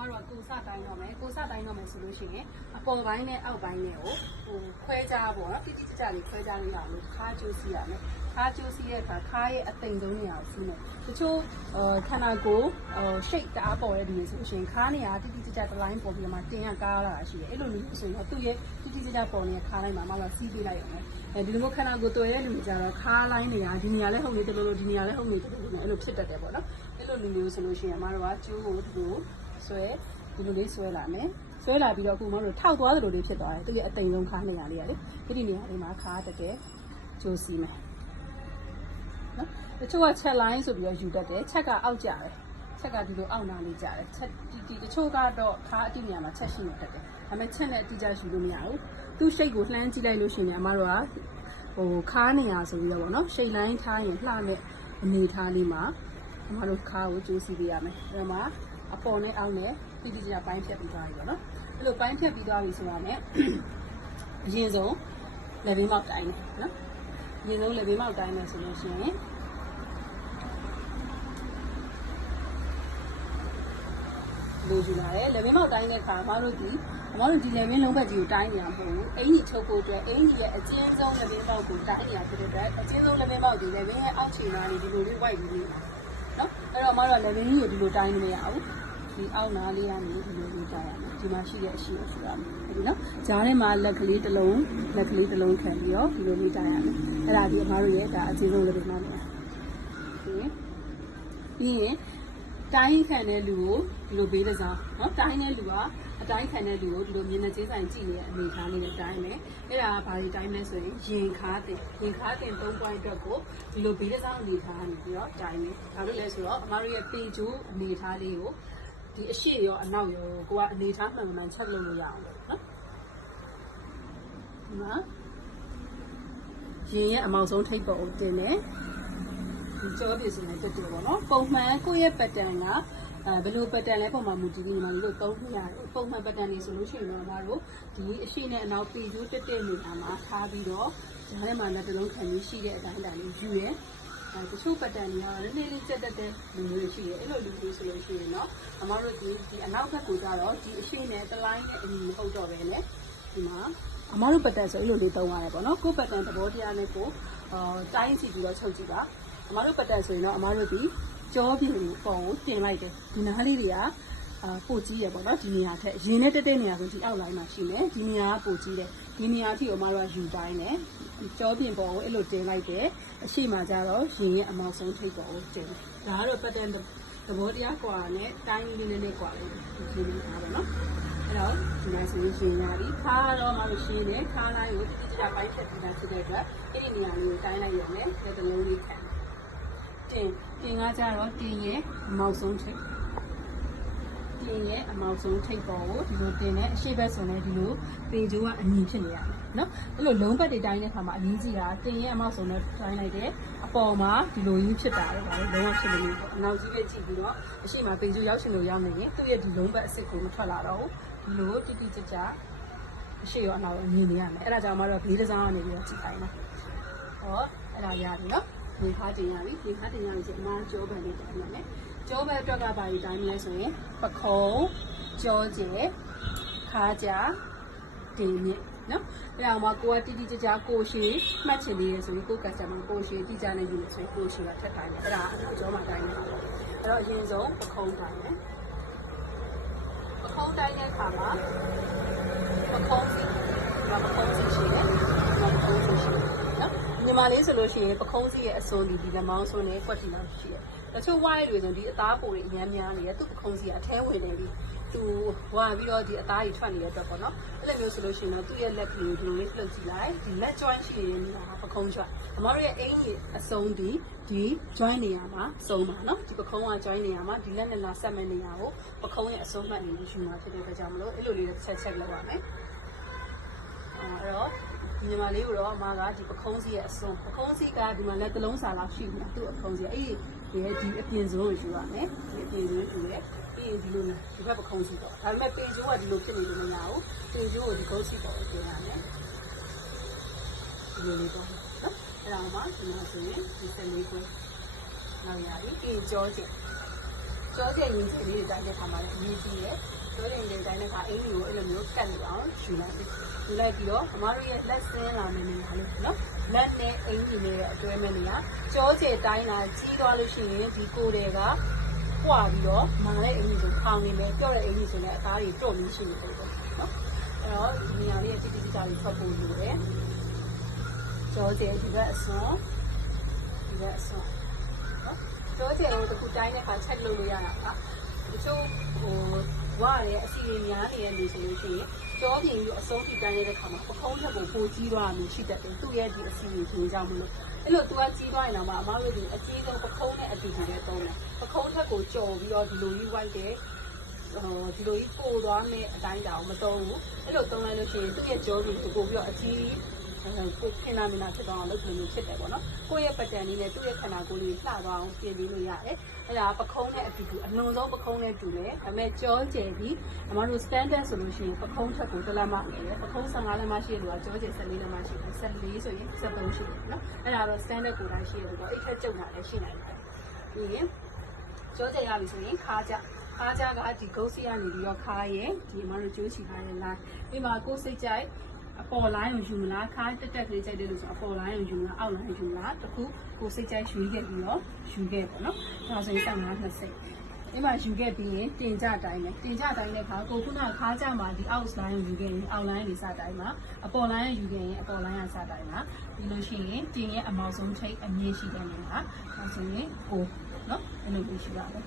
မတို့ကကိုစတိုင်းတော့မယ်ကိုစတိုင်းတော့မယ်ဆိုလို့ရှိရင်အပေါ်ပိုင်းနဲ့အောက်ပိုင်းနဲ့ကိုခွဲခြားပေါ့နော်တိတိကျကျလေးခွဲခြားလို့ရအောင်လို့ခါကျိုးစီရမယ်ခါကျိုးစီရဲ့အခါခါရဲ့အသိမ်ဆုံးနေရာကိုစီးမယ်တချို့ခန္ဓာကိုယ်shape တအားပေါ်တဲ့ဒီဆိုရှင်ခါနေရာတိတိကျကျတစ်လိုင်းပေါ်ပြီးမှတင်ရကားလာတာရှိတယ်အဲ့လိုမျိုးဆိုရင်သူ့ရဲ့တိတိကျကျပေါ်နေတဲ့ခါတိုင်းမှာမလို့စီးပေးလိုက်အောင်ဒီလိုမျိုးခန္ဓာကိုယ်တွေ့တဲ့လူတွေကြတော့ခါလိုင်းနေရာဒီနေရာလဲဟုတ်နေတယ်လို့ဒီနေရာလဲဟုတ်နေတယ်လို့အဲ့လိုဖြစ်တတ်တယ်ပေါ့နော်အဲ့လိုလူမျိုးဆိုလို့ရှိရင်အမတို့ကကျိုးကိုဒီလိုဆွဲဒီလိုလေးဆွဲလာမယ်ဆွဲလာပြီးတော့အခုမတို့ထောက်သွားသလိုလေးဖြစ်သွားတယ်သူရဲ့အတိမ်ဆုံးခါနေရာလေးကလေဒီနေရာလေးမှာခါတကယ်ကျိုးစီမယ်နော်တချို့ကချက်လိုင်းဆိုပြီးတော့ယူတတ်တယ်ချက်ကအောက်ကျတယ်ချက်ကဒီလိုအောက်နာလေးကျတယ်ချက်ဒီတချို့ကတော့ခါအတိနေရာမှာချက်ရှိနေတတ်တယ်ဒါပေမဲ့ချက်နဲ့အတိကျယူလို့မရဘူးသူ့ရှိတ်ကိုလှမ်းကြည့်လိုက်လို့ရှိရင်အမတို့ကခါနေရာဆိုပြီးတော့ဗောနော်ရှိတ်လိုင်းထားရင်လှတဲ့အနေထားလေးမှာအမတို့ခါကိုကျိုးစီပေးရမယ်ဒါမှအပေါ်နဲ့အောက်နဲ့တိတိကျကျပိုင်းဖြတ်ပြီးသွားပြီပေါ့နော်အဲ့လိုပိုင်းဖြတ်ပြီးသွားပြီဆိုတာနဲ့အရင်ဆုံးလက်ဘေးမောက်တိုင်းနော်အရင်ဆုံးလက်ဘေးမောက်တိုင်းမယ်ဆိုလို့ရှိရင်လိုချင်ပါတယ်လက်ဘေးမောက်တိုင်းတဲ့အခါအမတို့ဒီလက်ဘေးလုံးဘက်ကြီးကိုတိုင်းနေရမဟုတ်ဘူးအင်ကြီးချုပ်ဖို့အတွက်အင်ကြီးရဲ့အကျဉ်းဆုံးလက်ဘေးမောက်ကိုတိုင်းနေရဖြစ်တဲ့အတွက်အကျဉ်းဆုံးလက်ဘေးမောက်ဒီလက်ဘေးရဲ့အောက်ခြေနားလေးဒီလိုလေးဝိုက်ပြီးနေတာနော်အဲ့တော့အမတို့ကလက်ဘေးကြီးကိုဒီလိုတိုင်းမရဘူးဒီအောက်နားလေးကနေဒီလိုလေးတိုင်းရမယ်ဒီမှာရှိတဲ့အရှိကိုဆိုရမယ်ဟုတ်ပြီနော်ဂျားထဲမှာလက်ကလေးတစ်လုံးခံပြီးတော့ဒီလိုလေးတိုင်းရမယ်အဲ့ဒါဒီအမတို့ရဲ့ဒါအကျဉ်းဆုံးလက်ဘေးမောက်နေတာပြီးရင်တိုင်းခံတဲ့လူကိုဒီလိုဘေးတစားနော်တိုင်းတဲ့လူကအတိုင်းခံတဲ့လူကိုဒီလိုမျက်နှာချင်းဆိုင်ကြည့်နေတဲ့အနေထားလေးနဲ့တိုင်းမယ်အဲ့ဒါကဘာတွေတိုင်းလဲဆိုရင်ရင်ခါတင်3 point အတွက်ကိုဒီလိုဘေးတစားအနေထားနေပြီးတော့တိုင်းမယ်ဒါလို့လဲဆိုတော့အမတို့ရဲ့ပေကျိုးအနေထားလေးကိုဒီအရှိရောအနောက်ရောကိုကအနေထားမှန်မှန်ချက်လုပ်လို့ရအောင်နော်ဒီမှာရင်ရဲ့အမောက်ဆုံးထိပ်ပေါ်ကိုတင်တယ်ဒီကြောပြည့်စုံတဲ့တက်တယ်ပေါ့နော်ပုံမှန်ကိုယ့်ရဲ့ pattern ကဘယ်လို pattern လဲပုံမှန်မူတည်ပြီးညီမတို့သုံးလို့ရတယ်ပုံမှန် pattern တွေဆိုလို့ရှိရင်တော့မတို့ဒီအရှိနဲ့အနောက်ပေကျိုးတက်နေတာမှာထားပြီးတော့ဂျားထဲမှာလက်တစ်လုံးခံပြီးရှိတဲ့အတိုင်းအတာလေးယူရဲတချို့ pattern တွေကလေးကျက်တက်တဲ့လူမျိုးတွေရှိတယ်အဲ့လိုလူမျိုးဆိုလို့ရှိရင်တော့အမတို့ဒီအနောက်ဘက်ကိုကြတော့ဒီအရှိနဲ့တစ်လိုင်းနဲ့အညီမဟုတ်တော့ပဲနဲ့ဒီမှာအမတို့ pattern ဆိုအဲ့လိုလေးသုံးရတယ်ပေါ့နော်ကို pattern သဘောတရားနဲ့ကိုတိုင်းစီပြီးတော့ချုပ်ကြည့်ပါအမတို့ပတ်တက်ဆိုရင်တော့အမတို့ဒီကြောပြင်ပုံကိုတင်လိုက်တယ်ဒီနားလေးတွေကပို့ကြီးရပေါ့နော်ဒီနေရာထက်ရင်းနဲ့တက်နေရာဆိုဒီအောက်လိုင်းမှာရှိတယ်ဒီနေရာကပို့ကြီးတယ်ဒီနေရာအထိအမတို့ကယူတိုင်းတယ်ကြောပြင်ပုံကိုအဲ့လိုတင်လိုက်တယ်အရှိမှကျတော့ရင်းရဲ့အမောက်ဆုံးထိပ်ပေါ်ကိုတင်တယ်ဒါကတော့ပတ်တက်သဘောတရားကွာနဲ့တိုင်းလေးနဲ့ကွာလေးဒီလိုထားပါနော်အဲ့တော့ဒီမှာဆိုရင်ရှင်ရပြီခါတော့မှလို့ရှင်းတယ်ခါလိုက်ကိုတိတိကျကျပိုင်းဖြတ်ပြီးသားဖြစ်တဲ့အတွက်အဲ့ဒီနေရာလေးကိုတိုင်းလိုက်ရမယ်လက်တစ်လုံးလေးခံတင်ကကြတော့တင်ရဲ့အမောက်ဆုံးထိပ်ပေါ်ကိုဒီလိုတင်တဲ့အရှိဘက်ဆိုရင်ဒီလိုပေကျိုးကအညီဖြစ်နေရမယ်နော်အဲ့လိုလုံးဘက်တွေတိုင်းတဲ့အခါမှာအညီကြီးတာတင်ရဲ့အမောက်ဆုံးနဲ့တိုင်းလိုက်တဲ့အပေါ်မှာဒီလိုကြီးဖြစ်တာလေဒါလည်းလုံးဝဖြစ်နေပြီပေါ့အနောက်ကြီးပဲကြည့်ပြီးတော့အရှိမှာပေကျိုးရောက်ရှင်လို့ရောက်နေရင်သူ့ရဲ့ဒီလုံးဘက်အစ်စ်ကိုမထွက်လာတော့ဘူးဒီလိုတိတိကျကျအရှိရောအနောက်ရောမြင်နေရမယ်အဲ့ဒါကြောင့်မတော့ဘေးတစားကနေပြီးတော့ကြည့်ခိုင်းမှာဟောအဲ့ဒါရပြီနော်ဒီခါတင်ရပြီဆိုအမားကြောဘက်လေးတိုင်းရမယ်ကြောဘက်အတွက်ကပါရီတိုင်းလဲဆိုရင်ပခုံးကြောကျဲခါကြတင်မြင့်နော်အဲ့ဒါမှကိုကတိတိကျကျကိုရှိမှတ်ချင်သေးရဆိုရင်ကိုကစတမာကိုရှိတိကျနေယူလို့ဆိုရင်ကိုရှိကထက်တိုင်းတယ်အဲ့ဒါအကြောမှာတိုင်းတယ်အဲ့တော့အရင်ဆုံးပခုံးတိုင်းတယ်ပခုံးတိုင်းတဲ့အခါမှာပခုံးစီရှိတယ်ညီမလေးဆိုလို့ရှိရင်ပခုံးစီရဲ့အစွန်းဒီလက်မောင်းစွန်းနဲ့ကွက်တီလောက်ရှိတယ်တချို့ဝိုင်းတွေဆိုဒီအသားပိုတွေအများများနေရသူ့ပခုံးစီကအထဲဝင်နေပြီသူဝါပြီးတော့ဒီအသားကြီးထွက်နေတဲ့အတွက်ပေါ့နော်အဲ့လိုမျိုးဆိုလို့ရှိရင်တော့သူ့ရဲ့လက်ကလေးကိုဒီလိုလေးလှုပ်ကြည့်လိုက်ဒီလက် joint ရှိနေတာပခုံး joint အမတို့ရဲ့အင်ကြီးအစုံဒီ joint နေရာမှာစုံပါနော်ဒီပခုံးက joint နေရာမှာဒီလက်နဲ့လာဆက်မဲ့နေရာကိုပခုံးရဲ့အစုံမှတ်နေလို့ယူမှာဖြစ်တဲ့အတွက်ကြောင့်မလို့အဲ့လိုလေးဆက်လုပ်ရမယ်အဲ့တော့ညီမလေးကိုတော့အမကဒီပခုံးစီရဲ့အစွန်းပခုံးစီကဒီမှာလက်တစ်လုံးစာလောက်ရှိနေတာသူ့အပခုံးစီအဲ့ဒီအပြင်စုံကိုယူရမယ်ဒီအပြင်စုံယူရဲပြီးရင်ဒီလိုဒီဘက်ပခုံးစီပေါ့ဒါပေမဲ့ပေကျိုးကဒီလိုဖြစ်နေလို့မရဘူးပေကျိုးကိုဒီကုန်းစီပေါ်ကိုတင်ရမယ်ဒီလိုလေးပေါ့နော်အဲ့ဒါမှဒီမှာဆိုရင်ဒီ14ခွဲနောက်ရပြီပြီးရင်ကြော ကြောကျရင်ကြီးလေးတိုင်းတဲ့ခါမှာလည်းအရေးကြီးတယ်ကြောကျရင်ကြီးတိုင်းတဲ့ခါအင်ကြီးကိုအဲ့လိုမျိုးကတ်နေအောင်ယူလိုက်ပြီးတော့အမတို့ရဲ့လက်စင်းလာနေနေတာလေနော်လက်နဲ့အင်ကြီးနဲ့အတွဲမဲ့နေရကြောကျတိုင်းလာကြီးသွားလို့ရှိရင်ဒီကိုတွေကပွားပြီးတော့မာတဲ့အင်ကြီးကိုထောင်နေမယ်ပြော့တဲ့အင်ကြီးဆိုလည်းအသားတွေတော့လို့ရှိနေတယ်နော်အဲ့တော့ဒီနေရာလေးတိတိကျကျလေးဖတ်ဖို့လိုတယ်ကြောကျဒီကအစွန်းဒီကအစွန်းနော်ကြောကျကိုတခုတိုင်းတဲ့ခါချက်လုပ်လို့ရတာပါတချို့ဝါရဲ့အစီအများနေတဲ့လူဆိုလို့ရှိရင်ကြောပြင်ပြီးအဆုံးထိတိုင်းတဲ့ခါမှာပခုံးထက်ကိုပိုကြီးသွားမှရှိတတ်တယ်သူ့ရဲ့ဒီအစီအရင်ကြောင့်မလို့အဲ့လိုသူကကြီးသွားရင်တော့အမတို့ဒီအကြီးဆုံးပခုံးနဲ့အတူတူနဲ့သုံးတယ်ပခုံးထက်ကိုကြော်ပြီးတော့ဒီလိုကြီးဝိုက်တယ်ဒီလိုကြီးပို့သွားမယ့်အတိုင်းတောင်မသုံးဘူးအဲ့လိုသုံးလိုက်လို့ရှိရင်သူ့ရဲ့ကြောပြင်ကိုပို့ပြီးတော့အကြီးကိုခင်းနာမနာဖြစ်သွားအောင်လုပ်လို့ဖြစ်တယ်ပေါ့နော်ကိုယ့်ရဲ့ပတ်တန်လေးနဲ့သူ့ရဲ့ခန္ဓာကိုယ်လေးလှသွားအောင်ပြင်ပေးလို့ရတယ်အဲ့ဒါပခုံးနဲ့အတူတူအလွန်ဆုံးပခုံးနဲ့တူတယ်ဒါပေမဲ့ကြောကျယ်ပြီးအမတို့ standard ဆိုလို့ရှိရင်ပခုံးထက်ကိုတစ်လက်မနေတယ်ပခုံး15လက်မရှိတဲ့လူကကြောကျယ်14လက်မရှိတယ်14ဆိုရင်73ရှိတယ်နော်အဲ့ဒါတော့ standard ကိုတိုင်းရှိတယ်ဆိုတော့အဲ့ထက်ကျုံတာလည်းရှိနိုင်တယ်ပြီးရင်ကြောကျယ်ရပြီဆိုရင်ခါကြကဒီဂုတ်စီကနေပြီးတော့ခါရဲ့ဒီအမတို့ကျိုးချီထားတဲ့ line ပြီးမှကိုယ်စိတ်ကြိုက်အပေါ် line ကိုယူမလားခါတက်ကလေးကြိုက်တယ်လို့ဆိုအပေါ် line ကိုယူမလားအောက် line ယူမလားတခုကိုစိတ်ကြိုက်ရွေးခဲ့ပြီးတော့ယူခဲ့ပေါ့နော်ဒါဆိုရင်15 20အဲ့မှာယူခဲ့ပြီးရင်တင်ကြတိုင်းနဲ့ခါကိုခုနခါကြမှာဒီ out line ကိုယူခဲ့ရင်အောက် line တွေစတိုင်းမှာအပေါ် line ကိုယူခဲ့ရင်အပေါ် line ကစတိုင်းမှာပြီးလို့ရှိရင်တင်ရဲ့အမောက်ဆုံးထိပ်အမြင့်ရှိတဲ့နေမှာဒါဆိုရင်ကိုနော်အဲ့လိုမျိုးရှိပါမယ်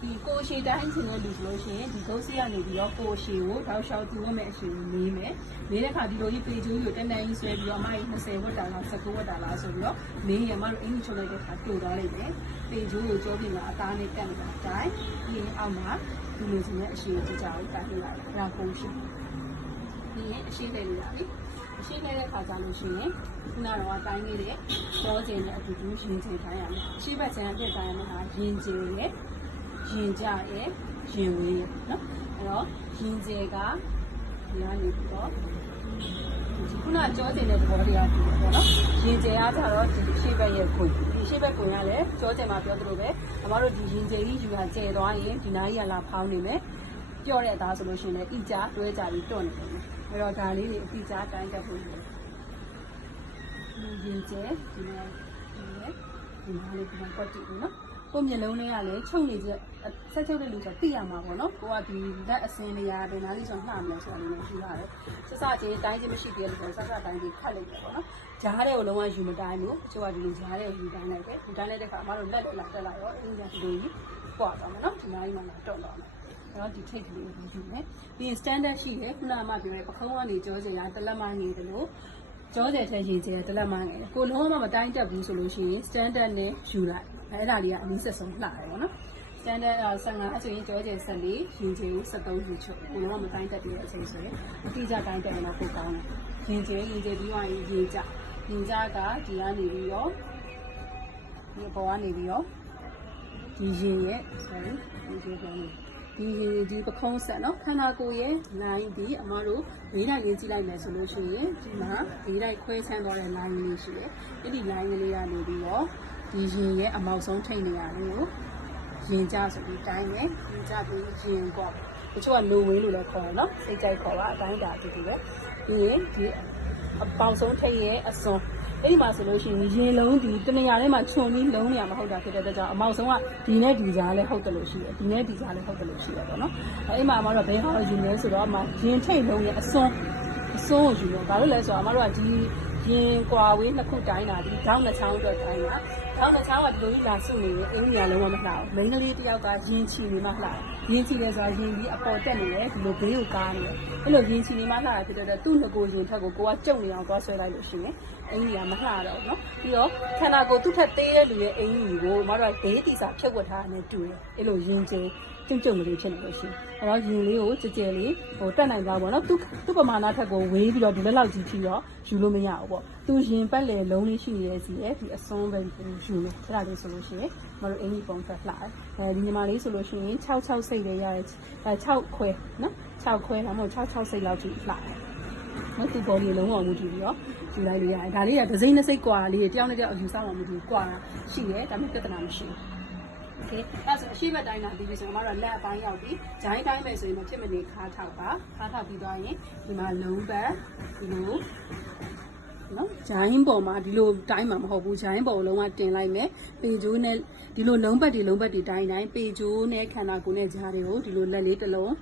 ဒီကိုရှည်တိုင်းချင်းလို့ဆိုလို့ရှိရင်ဒီဂုတ်စီကနေပြီးတော့ကိုရှည်ကိုတောက်လျှောက်တူရမယ့်အရှင်ကိုလေးတဲ့ခါဒီလိုကြီးပေကျိုးကိုတန်းတန်းကြီးဆွဲပြီးတော့အမကြီး20ဝက်တာလား19ဝက်တာလားဆိုပြီးတော့လေးရမတို့အင်္ဂလိပ်ချုပ်လိုက်တဲ့ခါတူသွားလိုက်တယ်ပေကျိုးကိုကြောပြီးတော့အသားနဲ့ကတ်နေတာတိုင်းပြီးရင်အောက်မှာဒီလိုစီနဲ့အရှင်ကြည့်ကြအောင်ကတ်ပြလိုက်ဒါကိုရှည်ပြီးရင်အရှင်လေးရပြီအရှင်းနေတဲ့ခါကြလို့ရှိရင်ခုနကတော့တိုင်းလေးတဲ့ကြောကျင်နဲ့အတူတူရင်ကျင်ထားရမယ်အရှိဘက်ကျန်တဲ့တိုင်းမှာရင်ကျင်ရဲ့ရင်ကြရဲ့ရင်ဝေးရဲ့နော်အဲ့တော့ရင်ကျယ်ကဒီကနေပြီးတော့ဒီခုနကြောကျင်တဲ့သဘောတရားတူတယ်ပေါ့နော်ရင်ကျယ်ကကြတော့ဒီရှေ့ဘက်ရဲ့ခွင်ဒီရှေ့ဘက်ခွင်ကလည်းကြောကျင်မှာပြောသလိုပဲအမတို့ဒီရင်ကျယ်ကြီးယူတာကျယ်သွားရင်ဒီနားကြီးကလာဖောင်းနေမယ်ပြော့တဲ့အသားဆိုလို့ရှိရင်လည်းဣကြတွဲကြပြီးတွန့်နေတယ်အဲ့တော့ဒါလေးတွေအတိအကျတိုင်းတက်ဖို့လိုရင်ကျဲဒီမှာဒီမှာလေးဒီမှာကွက်တီနော်ကိုမျက်လုံးလေးကလည်းချုပ်နေချက်ဆက်ချုပ်တဲ့လူဆိုသိရမှာပေါ့နော်ကိုကဒီလက်အစင်းလေးရာဒီနားလေးဆိုနှာမလဲဆိုတာလေးရှိရတယ်စစချင်းတိုင်းချင်းမရှိသေးလို့ဆိုစတိုင်းကြီးခတ်လိုက်တယ်ပေါ့နော်ဂျားတဲ့ကိုလုံးဝယူမတိုင်းဘူးတချို့ကဒီလိုဂျားတဲ့ကိုယူတိုင်းလိုက်တယ်ယူတိုင်းလိုက်တဲ့ခါအမတို့လက်လာတက်လာရောအင်းကြီးဒီလိုကြီးပွားသွားမှာနော်ဒီနားကြီးမှလာတော့တော့မယ်အဲ့တော့ဒီထိတ်ကလေးကိုယူမယ်ပြီးရင် standard ရှိတယ်ခုနကမှပြောတဲ့ပခုံးကနေကြောစရာတလက်မငယ်တယ်လို့ကြောတဲ့ထဲရင်ကျဲတလက်မငယ်ကိုလုံးဝမတိုင်းတက်ဘူးဆိုလို့ရှိရင် standard နဲ့ယူလိုက်အဲ့ဒါလေးကအနည်းဆက်ဆုံးလှတယ်ပေါ့နော် standard 15အဆိုရင်ကြောကျ14ရင်ကျဲကို73ယူချုပ်ကိုလုံးဝမတိုင်းတက်တဲ့အချိန်ဆိုရင်အတိအကျတိုင်းတက်မှာပိုကောင်းတယ်ရင်ကျဲပြီးသွားရင်ရင်ကြကဒီကနေပြီးတော့ဒီပေါ်ကနေပြီးတော့ဒီရင်ရဲ့ sorry ဒီပခုံးဆက်နော်ခန္ဓာကိုယ်ရဲ့ line ဒီအမတို့လေးလိုက်ရေးကြည့်လိုက်မယ်ဆိုလို့ရှိရင်ဒီမှာလေးလိုက်ခွဲချမ်းသွားတဲ့ line လေးရှိတယ်အဲ့ဒီ line လေးကနေပြီးတော့ဒီရင်ရဲ့အမောက်ဆုံးထိတ်နေရလေးကိုရင်ကြဆိုပြီးတိုင်းမယ်ရင်ကြပြီးရင်ပေါ့တချို့ကလိုဝေးလို့လည်းခေါ်တယ်နော်စိတ်ကြိုက်ခေါ်တာအတိုင်းတာတူတူပဲပြီးရင်ဒီအပေါက်ဆုံးထိတ်ရဲ့အစွန်းအဲ့ဒီမှာဆိုလို့ရှိရင်ရေလုံးဒီတနေရာထဲမှာခြုံပြီးလုံးနေရမှာဟုတ်တာဖြစ်တဲ့အတွက်ကြောင့်အမောက်ဆုံးကဒီနဲ့ဒီကြားလည်းဟုတ်တယ်လို့ရှိတယ်ဒီနဲ့ဒီကြားလည်းဟုတ်တယ်လို့ရှိတယ်ပေါ့နော်အဲ့မှာအမတို့ဘယ်ဟာယူလဲဆိုတော့အမရင်ထိတ်လုံးရဲ့အစွန်းကိုယူတော့ဘာလို့လဲဆိုတော့အမတို့ကဒီရင်ကွာဝေးနှစ်ခုတိုင်းတာဒီထောင်းနှစ်ချောင်းအတွက်တိုင်းတာထောင်းနှစ်ချောင်းကဒီလိုကြီးလာစုနေရင်အင်းကြီးကလုံးဝမလှဘူးမိန်းကလေးတစ်ယောက်ကရင်ချီနေမှလှတယ်ရင်ချီတယ်ဆိုတာရင်ပြီးအပေါ်တက်နေတယ်ဒီလိုဘေးကိုကားနေတယ်အဲ့လိုရင်ချီနေမှလှတာဖြစ်တဲ့အတွက်သူ့ငကိုရင်ထက်ကိုကကြုံနေအောင်သွားဆွဲလိုက်လို့ရှိရင်အင်းကြီးကမလှတော့ဘူးเนาะပြီးတော့ခန္ဓာကိုယ်သူ့ထက်သေးတဲ့လူရဲ့အင်းကြီးကိုမတို့ကဘေးတီစာဖြုတ်ဝတ်ထားတယ်တူတယ်အဲ့လိုရင်ကျကျုံကလေးဖြစ်နေလို့ရှိရင်အဲ့တော့ရင်လေးကိုကြဲကြဲလေးတက်နိုင်သွားပေါ့နော်သူ့ပမာဏထက်ကိုဝေးပြီးတော့ဒီလောက်ကြီးပြီးတော့ယူလို့မရဘူးပေါ့သူရင်ပတ်လေလုံးလေးရှိနေတဲ့စီရဲ့ဒီအစွန်းပဲယူနေအဲ့ဒါလေးဆိုလို့ရှိရင်မတို့အင်ကြီးပုံဖက်လှတယ်ဒီညီမလေးဆိုလို့ရှိရင်66စိတ်လေးရတဲ့6ခွဲနော်6ခွဲဒါမှမဟုတ်66စိတ်လောက်ကြီးလှတယ်မတူပေါ်လေးလုံးဝမူတည်ပြီးတော့ယူလိုက်လို့ရတယ်ဒါလေးကဒစိမ့်နှစ်စိတ်กว่าလေးတယောက်နဲ့တယောက်အယူဆောင်မှမူတည်กว่าရှိတယ်ဒါပေမဲ့ပြဿနာမရှိဘူး ကဲအဲ့ဆိုအရှိဘက်တိုင်းလာပြီးပြီဆိုတော့အမတို့လက်အပိုင်းရောက်ပြီဂျိုင်းတိုင်းပဲဆိုရင်တော့ဖြစ်မနေခါထောက်ပါခါထောက်ပြီးသွားရင်ဒီမှာလုံးပတ်ဒီလိုနော်ဂျိုင်းပေါ်မှာဒီလိုတိုင်းမှာမဟုတ်ဘူးဂျိုင်းပေါ်လုံးဝတင်လိုက်မယ်ပေကျိုးနဲ့ဒီလိုလုံးပတ်တွေတိုင်းပေကျိုးနဲ့ခန္ဓာကိုယ်နဲ့ဂျားတွေကိုဒီလိုလက်လေးတစ်လုံး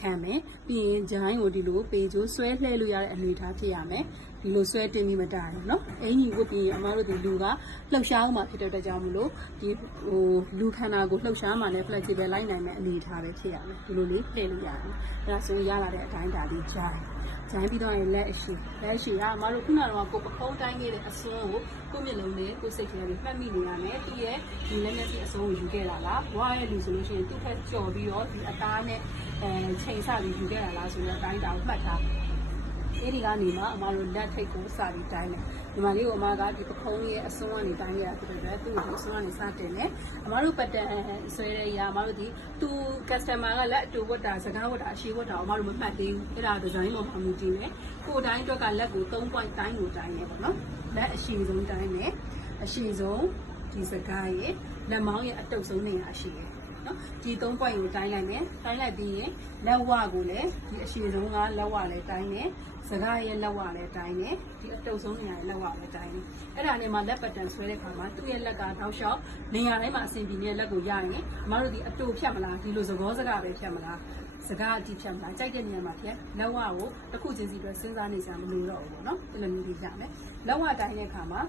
ခံမယ်ပြီးရင်ဂျိုင်းကိုဒီလိုပေကျိုးဆွဲလှဲလို့ရတဲ့အနေအထားဖြစ်ရမယ်ဒီလိုဆွဲတင်ပြီးမတားရနော်အင်ကြီးကိုပြီးရင်အမတို့ဒီလူကလှုပ်ရှားအောင်မှဖြစ်တဲ့အတွက်ကြောင့်မလို့ဒီလူခန္ဓာကိုလှုပ်ရှားမှလည်း flexible လိုက်နိုင်တဲ့အနေအထားပဲဖြစ်ရမယ်ဒီလိုလေးလှည့်လို့ရတယ်အဲ့ဒါဆိုရလာတဲ့အတိုင်းဒါလေးဂျိုင်းပြီးတော့ရင်လက်အရှိကအမတို့ခုနကတော့ကိုပကုံးတိုင်းခဲ့တဲ့အစွန်းကိုကိုမျက်လုံးနဲ့ကိုစိတ်ထဲလေးမှတ်မိနေရမယ်သူရဲ့ဒီလက်နဲ့ဒီအစွန်းကိုယူခဲ့တာလားဝါရဲ့လူဆိုလို့ရှိရင်သူ့ထက်ကြော်ပြီးတော့ဒီအသားနဲ့ချိန်ဆပြီးယူခဲ့တာလားဆိုတော့အတိုင်းဒါကိုမှတ်ထားဒီကနေမှအမတို့လက်ထိတ်ကိုစပြီးတိုင်းတယ်ဒီမှာလေးကိုအမကဒီပခုံးရဲ့အစွန်းကနေတိုင်းရတာဖြစ်တဲ့အတွက်သူ့ကိုအစွန်းကနေစတင်တယ်အမတို့ပတ်တန်ဆွဲတဲ့ရာအမတို့ဒီသူ customer ကလက်အတူဝတ်တာစကားဝတ်တာအရှိဝတ်တာအမတို့မမှတ်သေးဘူးအဲ့ဒါဒီဇိုင်းပေါ်မှာမူတည်မယ်ကိုတိုင်းအတွက်ကလက်ကို3 point တိုင်းကိုတိုင်းတယ်ပေါ့နော်လက်အရှိဆုံးတိုင်းမယ်အရှိဆုံးဒီစကားရဲ့လက်မောင်းရဲ့အတုပ်ဆုံးနေရာရှိတယ်နော်ဒီ3 point ကိုတိုင်းလိုက်မယ်တိုင်းလိုက်ပြီးရင်လက်ဝကိုလည်းဒီအရှိဆုံးကလက်ဝလည်းတိုင်းတယ်စကားရဲ့လက်ဝလည်းတိုင်းတယ်ဒီအတုပ်ဆုံးနေရာရဲ့လက်ဝလည်းတိုင်းတယ်အဲ့ဒါနဲ့မှလက်ပတ်တန်ဆွဲတဲ့ခါမှာသူ့ရဲ့လက်ကတော့လျှောက်နေရာတိုင်းမှာအဆင်ပြေနေတဲ့လက်ကိုရရင်အမတို့ဒီအတူဖြတ်မလားဒီလိုသဘောစကားပဲဖြတ်မလားစကားအကြည့်ဖြတ်မလားကြိုက်တဲ့နေရာမှာဖြတ်လက်ဝကိုတစ်ခုချင်းစီပဲစဉ်းစားနေကြမလို့တော့ဘူးပေါ့နော်ဒီလိုမျိုးလေးရမယ်လက်ဝတိုင်းတဲ့ခါမှာ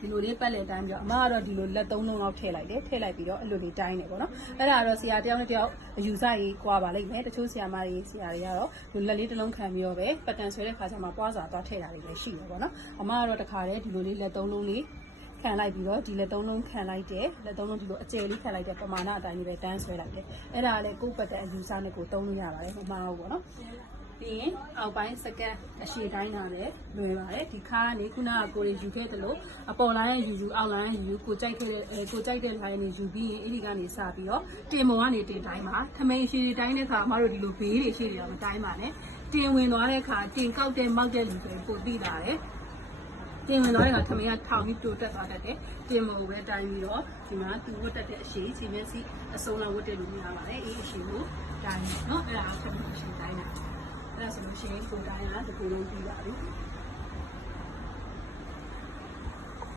ဒီလိုလေးပတ်လက်တိုင်းပြီးတော့အမကတော့ဒီလိုလက်3လုံးလောက်ထည့်လိုက်တယ်ထည့်လိုက်ပြီးတော့အဲ့လိုလေးတိုင်းတယ်ပေါ့နော်အဲ့ဒါကတော့ဆရာတယောက်နဲ့တယောက်အယူဆကြီးကွာပါလိမ့်မယ်တချို့ဆရာမတွေဆရာတွေကတော့ဒီလက်လေးတစ်လုံးခံပြီးတော့ပဲပတ်တန်ဆွဲတဲ့ခါကျမှပွားစွာသွားထည့်တာတွေလည်းရှိတယ်ပေါ့နော်အမကတော့တခါတည်းဒီလိုလေးလက်3လုံးလေးခံလိုက်ပြီးတော့ဒီလက်3လုံးခံလိုက်တယ်လက်3လုံးဒီလိုအကျယ်လေးခံလိုက်တဲ့ပမာဏအတိုင်းလေးပဲတန်းဆွဲလိုက်တယ်အဲ့ဒါလည်းကိုယ်ပတ်တန်အယူဆနဲ့ကိုသုံးလို့ရပါတယ်မမှားဘူးပေါ့နော်ပြီးရင်အောက်ပိုင်းစကန်အရှည်တိုင်းတာလည်းလွယ်ပါတယ်ဒီခါကနေခုနကကိုယ်ယူခဲ့တယ်လို့အပေါ်လိုင်းရဲ့ယူအောက်လိုင်းရဲ့ယူကိုကြိုက်ခဲ့တဲ့ကိုကြိုက်တဲ့ line နဲ့ယူပြီးရင်အဲ့ဒီကနေစပြီးတော့တင်ပေါ်ကနေတင်တိုင်းပါထမိန်ရှည်တိုင်းတဲ့ခါအမတို့ဒီလိုဘေးတွေရှည်နေတာမတိုင်းပါနဲ့တင်ဝင်သွားတဲ့ခါတင်ကောက်တဲ့မောက်တဲ့လူတွေပို့သိလာတယ်တင်ဝင်သွားတဲ့ခါထမိန်ကထောင်ပြီးတိုးတက်သွားတတ်တယ်တင်ပေါ်ပဲတိုင်းပြီးတော့ဒီမှာသူဝတ်တက်တဲ့အရှည်ချိန်မျက်စိအစုံလောက်ဝတ်တဲ့လူများပါတယ်အေးအရှည်ကိုတိုင်းနော်အဲ့ဒါထမိန်အရှည်တိုင်းတာအဲ့ဒါဆိုလို့ရှိရင်ကိုတိုင်းကဒီလိုလုံးပြီးပါပြီ